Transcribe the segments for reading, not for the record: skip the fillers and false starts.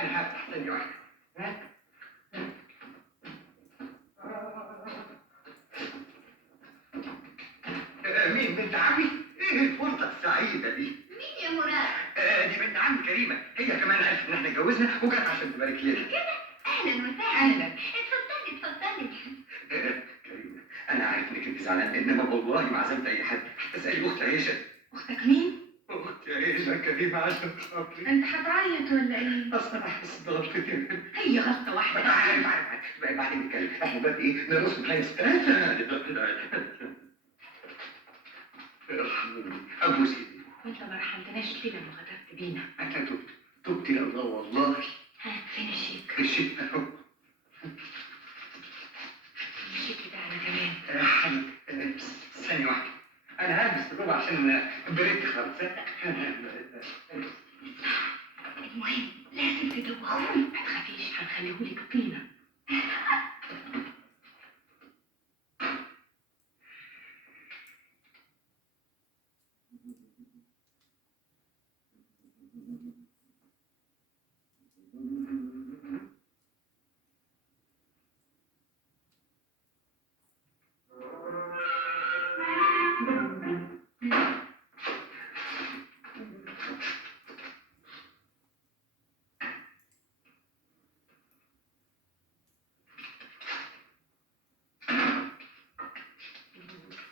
انا هفتح ثانيه واحده. ها؟ مين بنت عمي؟ ايه الفرصه السعيده دي؟ مين يا مراد؟ دي بنت عمي كريمه، هي كمان عرفت ان احنا اتجوزنا وجت عشان تبارك لنا. كده؟ اهلا وسهلا. اتفضلي اتفضلي. كريمه انا عارف انك انت زعلانه، انما والله ما عزمت اي حد، حتى اسالي اخت عيشه. اختك مين؟ اختي عيشه كريمه عشان خاطري. انت هتعيط ولا ايه؟ اصل انا حاسس بغلطتي. هي غلطه واحده. عارف بعدين نتكلم، احنا دلوقتي ايه نرقص بحيث ارحموني ابوس ايدي. وانت ما رحمتناش ليه لما غدرت بينا؟ انا تبت يا الله والله. ها فين الشيك؟ الشيء اهو. الشيك بتاعنا كمان. ثانية واحدة، أنا هلبس الربع عشان بريت خالص. المهم لازم تدوخوني. ما تخافيش هنخليهولك طينة.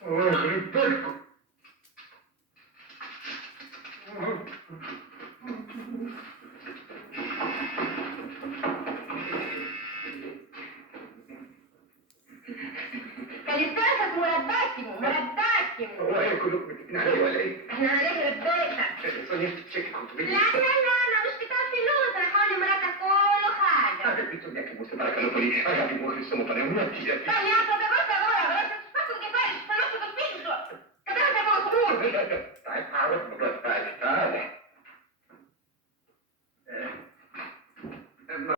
يخرب بيتكم. كلمتك مرباتي. هو ايه كلكم متفقين عليه ولا ايه؟ احنا هنخرب بيتك. سونيا تشيك كنتوا لا انا مش بتاع فلوس، انا حولي مراتك كل حاجه. بتقول لك بص بقى كانوا لي حاجه في مخي السمو طالع من التي. طيب يا صديقات يا بس تفكروا كفايه فلوس تفيش كده ده مقبول. تعال تعال تعال